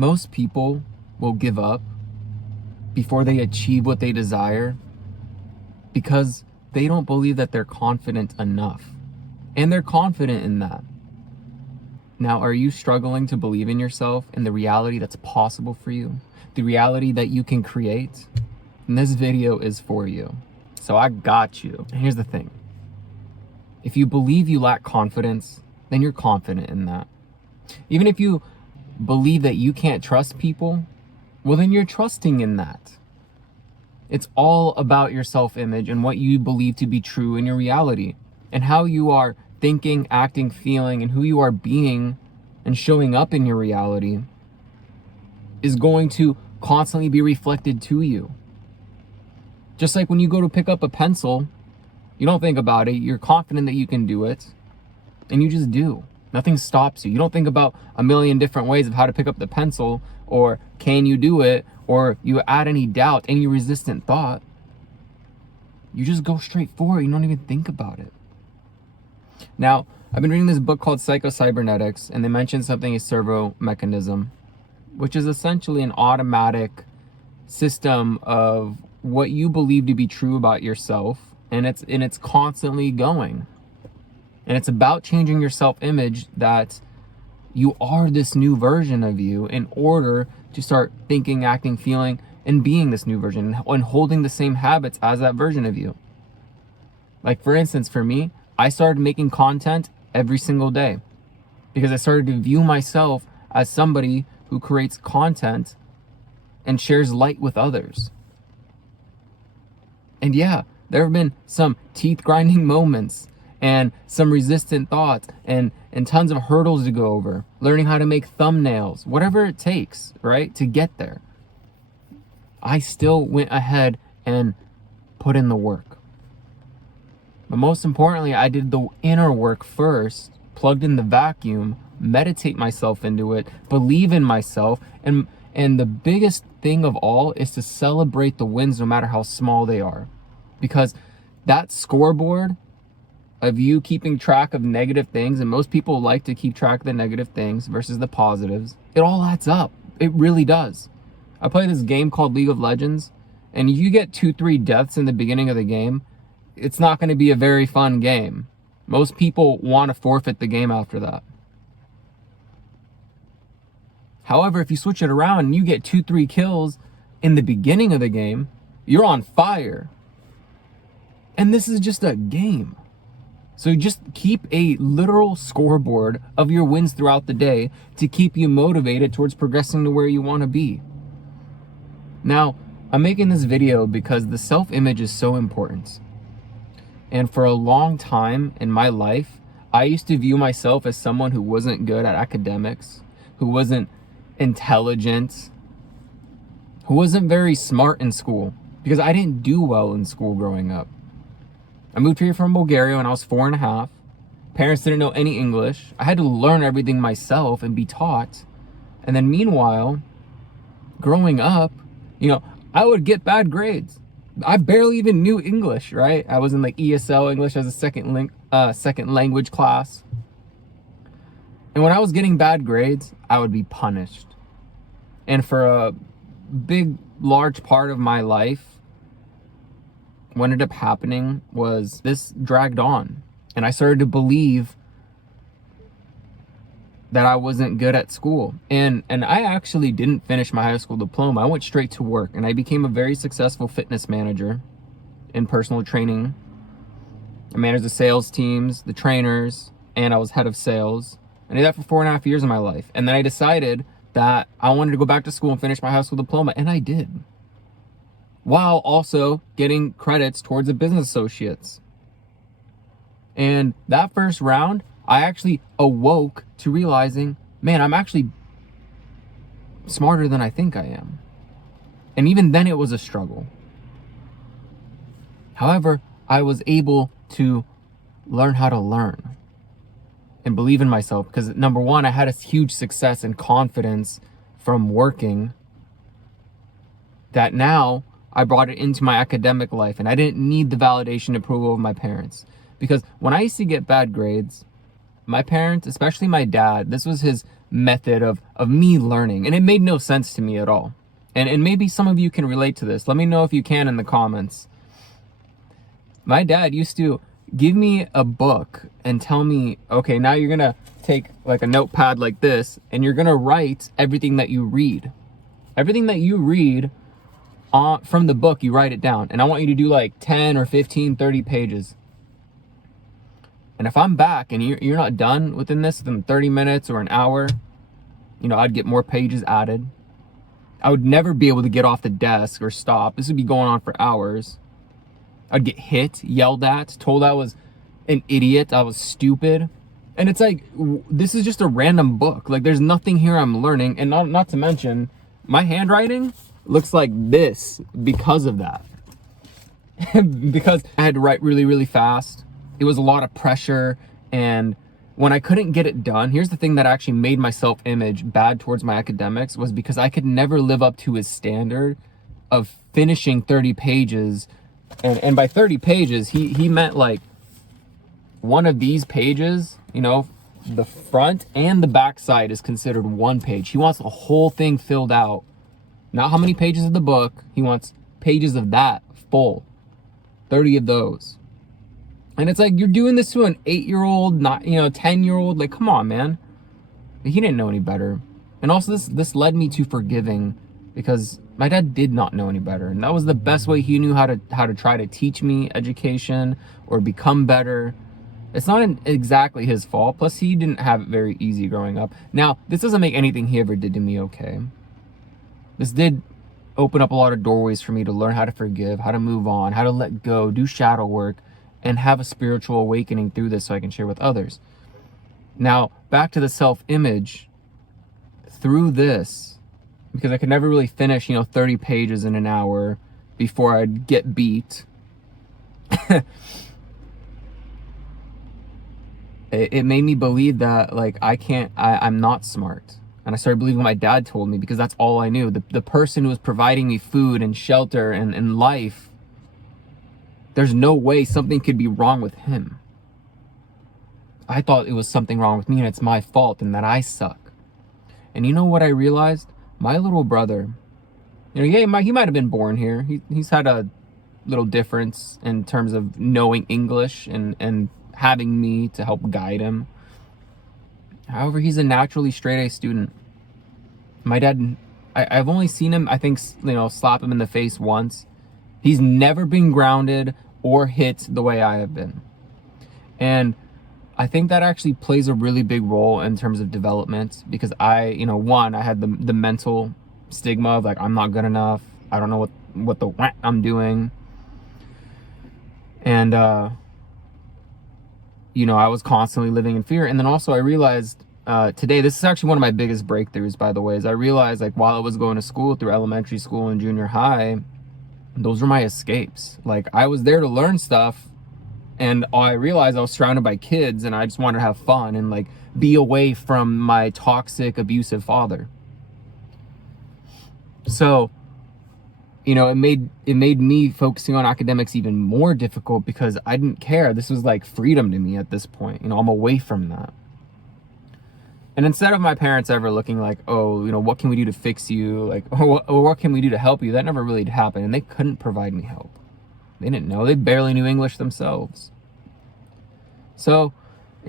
most people will give up before they achieve what they desire because they don't believe that they're confident enough. And they're confident in that. Now, are you struggling to believe in yourself and the reality that's possible for you? The reality that you can create? And this video is for you. So I got you. And here's the thing. If you believe you lack confidence, then you're confident in that. Even if you believe that you can't trust people, well, then you're trusting in that. It's all about your self-image and what you believe to be true in your reality, and how you are thinking, acting, feeling, and who you are being and showing up in your reality is going to constantly be reflected to you. Just like when you go to pick up a pencil, you don't think about it. You're confident that you can do it, and you just do. Nothing stops you. You don't think about a million different ways of how to pick up the pencil, or can you do it, or you add any doubt, any resistant thought. You just go straight for it. You don't even think about it. Now, I've been reading this book called Psycho-Cybernetics, and they mention something as servo mechanism, which is essentially an automatic system of what you believe to be true about yourself, and it's constantly going. And it's about changing your self-image, that you are this new version of you in order to start thinking, acting, feeling, and being this new version and holding the same habits as that version of you. Like, for instance, for me, I started making content every single day because I started to view myself as somebody who creates content and shares light with others. And yeah, there have been some teeth grinding moments and some resistant thoughts and tons of hurdles to go over, learning how to make thumbnails, whatever it takes, right, to get there. I still went ahead and put in the work. But most importantly, I did the inner work first, plugged in the vacuum, meditate myself into it, believe in myself, and the biggest thing of all is to celebrate the wins no matter how small they are. Because that scoreboard of you keeping track of negative things, and most people like to keep track of the negative things versus the positives, it all adds up. It really does. I play this game called League of Legends, and if you get 2-3 deaths in the beginning of the game, it's not going to be a very fun game. Most people want to forfeit the game after that. However, if you switch it around and you get 2-3 kills in the beginning of the game, you're on fire. And this is just a game. So just keep a literal scoreboard of your wins throughout the day to keep you motivated towards progressing to where you want to be. Now, I'm making this video because the self-image is so important. And for a long time in my life, I used to view myself as someone who wasn't good at academics, who wasn't intelligent, who wasn't very smart in school, because I didn't do well in school growing up. I moved here from Bulgaria when I was 4.5. Parents didn't know any English. I had to learn everything myself and be taught. And then meanwhile, growing up, I would get bad grades. I barely even knew English, right? I was in like ESL, English as a second language class. And when I was getting bad grades, I would be punished. And for a large part of my life, what ended up happening was this dragged on. And I started to believe that I wasn't good at school. And I actually didn't finish my high school diploma. I went straight to work, and I became a very successful fitness manager in personal training. I managed the sales teams, the trainers, and I was head of sales. I did that for 4.5 years of my life. And then I decided that I wanted to go back to school and finish my high school diploma, and I did, while also getting credits towards a business associates. And that first round, I actually awoke to realizing, man, I'm actually smarter than I think I am. And even then it was a struggle. However, I was able to learn how to learn and believe in myself, because number one, I had a huge success and confidence from working that now I brought it into my academic life, and I didn't need the validation and approval of my parents. Because when I used to get bad grades, my parents, especially my dad, this was his method of me learning, and it made no sense to me at all. And maybe some of you can relate to this. Let me know if you can in the comments. My dad used to give me a book and tell me, okay, now you're gonna take like a notepad like this and you're gonna write everything that you read. Everything that you read from the book, you write it down. And I want you to do like 10 or 15, 30 pages. And if I'm back and you're not done within 30 minutes or an hour, I'd get more pages added. I would never be able to get off the desk or stop. This would be going on for hours. I'd get hit, yelled at, told I was an idiot, I was stupid. And it's like, this is just a random book. Like, there's nothing here I'm learning. And not to mention, my handwriting looks like this because of that. Because I had to write really, really fast. It was a lot of pressure. And when I couldn't get it done, here's the thing that actually made my self-image bad towards my academics, was because I could never live up to his standard of finishing 30 pages. And by 30 pages, he meant like one of these pages, the front and the back side is considered one page. He wants the whole thing filled out. Not how many pages of the book. He wants pages of that full. 30 of those. And it's like, you're doing this to an 8-year-old, not, 10-year-old. Like, come on, man. He didn't know any better. And also this led me to forgiving, because my dad did not know any better. And that was the best way he knew how to try to teach me education or become better. It's not exactly his fault. Plus, he didn't have it very easy growing up. Now, this doesn't make anything he ever did to me okay. This did open up a lot of doorways for me to learn how to forgive, how to move on, how to let go, do shadow work, and have a spiritual awakening through this so I can share with others. Now, back to the self-image. Through this, because I could never really finish, 30 pages in an hour before I'd get beat. It made me believe that, like, I'm not smart. And I started believing what my dad told me, because that's all I knew. The person who was providing me food and shelter and life, there's no way something could be wrong with him. I thought it was something wrong with me and it's my fault and that I suck. And you know what I realized? My little brother, he might have been born here. He's had a little difference in terms of knowing English and having me to help guide him. However, he's a naturally straight A student. My dad, I've only seen him, I think, slap him in the face once. He's never been grounded or hit the way I have been. And I think that actually plays a really big role in terms of development, because I had the mental stigma of, like, I'm not good enough. I don't know what I'm doing. And, I was constantly living in fear. And then also I realized today, this is actually one of my biggest breakthroughs, by the way, is I realized, like, while I was going to school through elementary school and junior high, those were my escapes. Like, I was there to learn stuff, and I realized I was surrounded by kids and I just wanted to have fun and, like, be away from my toxic, abusive father. So, it made me focusing on academics even more difficult, because I didn't care. This was like freedom to me at this point. I'm away from that. And instead of my parents ever looking like, oh, what can we do to fix you? Like, or what can we do to help you? That never really happened. And they couldn't provide me help. They didn't know. They barely knew English themselves. So,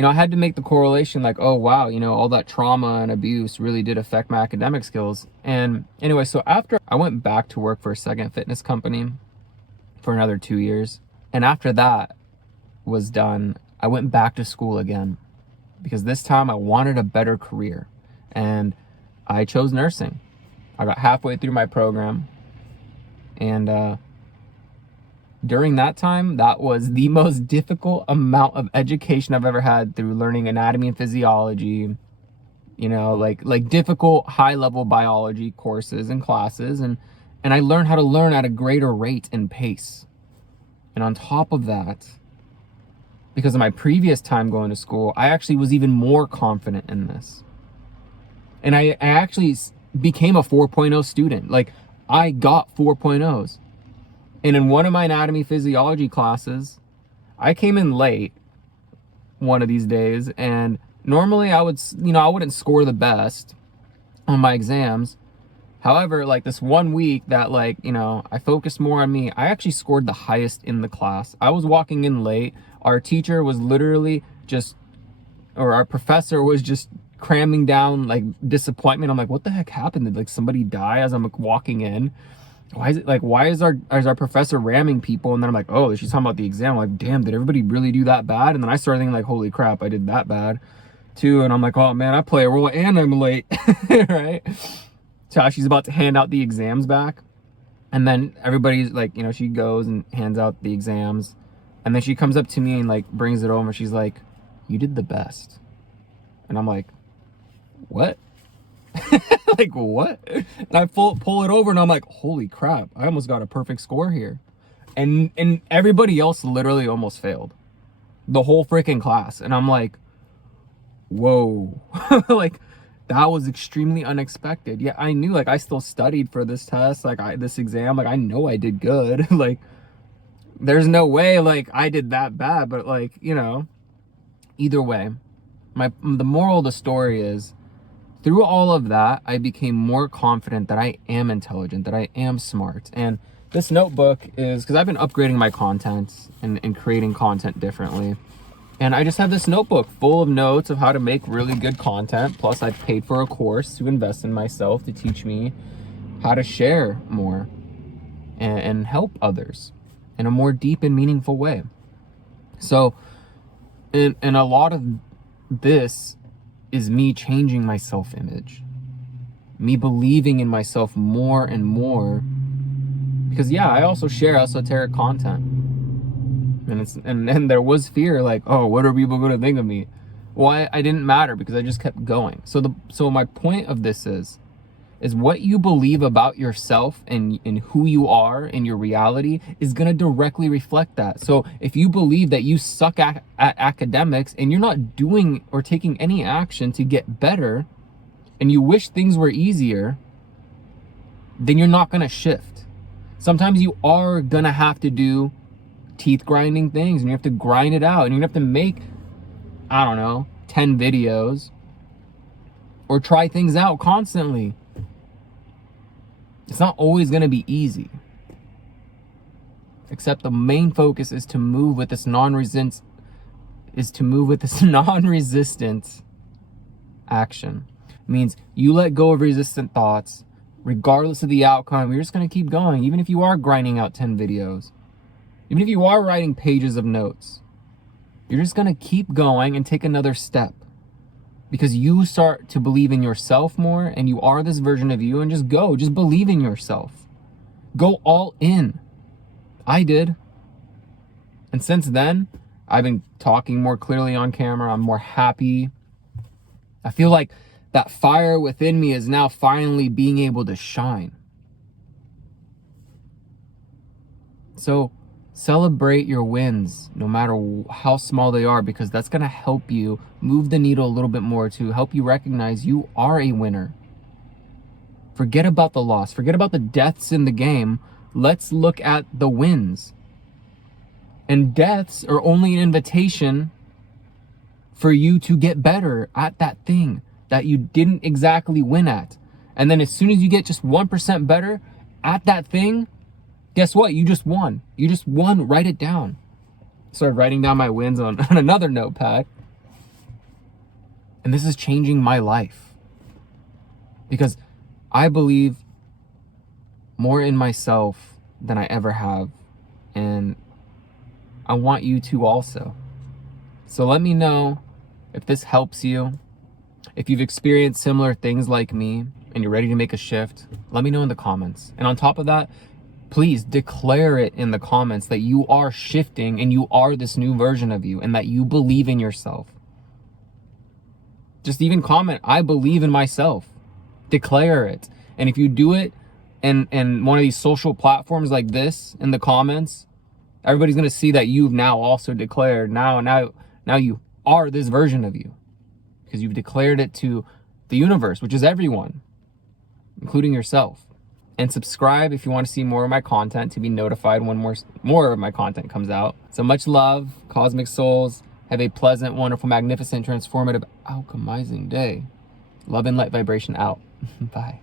I had to make the correlation, like, oh, wow, all that trauma and abuse really did affect my academic skills. And anyway, so after I went back to work for a second fitness company for another 2 years. And after that was done, I went back to school again, because this time I wanted a better career. And I chose nursing. I got halfway through my program. And during that time, that was the most difficult amount of education I've ever had, through learning anatomy and physiology, like difficult high-level biology courses and classes. And I learned how to learn at a greater rate and pace. And on top of that, because of my previous time going to school, I actually was even more confident in this. And I actually became a 4.0 student. Like, I got 4.0s. And in one of my anatomy physiology classes, I came in late one of these days, and Normally I would, I wouldn't score the best on my exams. However, like this one week that like, I focused more on me, I actually scored the highest in the class. I was walking in late. Our teacher was literally or our professor was just cramming down like disappointment. I'm like, what the heck happened? Did like somebody die as I'm like walking in? Why is our professor ramming people? And then I'm like, oh, she's talking about the exam. I'm like, damn, did everybody really do that bad? And then I started thinking like, holy crap, I did that bad too. And I'm like, oh man, I play a role and I'm late. Right? So she's about to hand out the exams back. And then everybody's like, she goes and hands out the exams. And then she comes up to me and like brings it over. She's like, you did the best. And I'm like, what? Like, what? And I pull it over and I'm like, holy crap, I almost got a perfect score here. And everybody else literally almost failed. The whole freaking class. And I'm like, whoa. Like, that was extremely unexpected. Yeah, I knew, like, I still studied for this test, like, this exam. Like, I know I did good. Like, there's no way, like, I did that bad. But, like, either way, the moral of the story is, through all of that, I became more confident that I am intelligent, that I am smart. And this notebook is, because I've been upgrading my content and creating content differently. And I just have this notebook full of notes of how to make really good content. Plus, I've paid for a course to invest in myself to teach me how to share more and help others in a more deep and meaningful way. So, in a lot of this is me changing my self-image, me believing in myself more and more. Because yeah, I also share esoteric content. And there was fear, like, oh, what are people going to think of me? Well, I didn't matter because I just kept going. So my point of this is what you believe about yourself and who you are and your reality is going to directly reflect that. So if you believe that you suck at academics and you're not doing or taking any action to get better, and you wish things were easier, then you're not going to shift. Sometimes you are going to have to do teeth grinding things, and you have to grind it out, and you have to make, I don't know, 10 videos or try things out constantly. It's not always going to be easy, except the main focus is to move with this non-resistant action. It means you let go of resistant thoughts regardless of the outcome. You're just going to keep going, even if you are grinding out 10 videos. Even if you are writing pages of notes, you're just going to keep going and take another step, because you start to believe in yourself more, and you are this version of you, and just believe in yourself. Go all in. I did. And since then, I've been talking more clearly on camera. I'm more happy. I feel like that fire within me is now finally being able to shine. So, celebrate your wins, no matter how small they are, because that's going to help you move the needle a little bit more to help you recognize you are a winner. Forget about the loss. Forget about the deaths in the game. Let's look at the wins. And deaths are only an invitation for you to get better at that thing that you didn't exactly win at. And then as soon as you get just 1% better at that thing, guess what? You just won. You just won. Write it down. Started writing down my wins on another notepad. And this is changing my life, because I believe more in myself than I ever have. And I want you to also. So let me know if this helps you. If you've experienced similar things like me and you're ready to make a shift, let me know in the comments. And on top of that, please declare it in the comments that you are shifting and you are this new version of you, and that you believe in yourself. Just even comment, I believe in myself. Declare it. And if you do it in one of these social platforms like this in the comments, everybody's going to see that you've now also declared. Now you are this version of you, because you've declared it to the universe, which is everyone, including yourself. And subscribe if you want to see more of my content, to be notified when more of my content comes out. So much love, Cosmic Souls. Have a pleasant, wonderful, magnificent, transformative, alchemizing day. Love and light vibration out. Bye.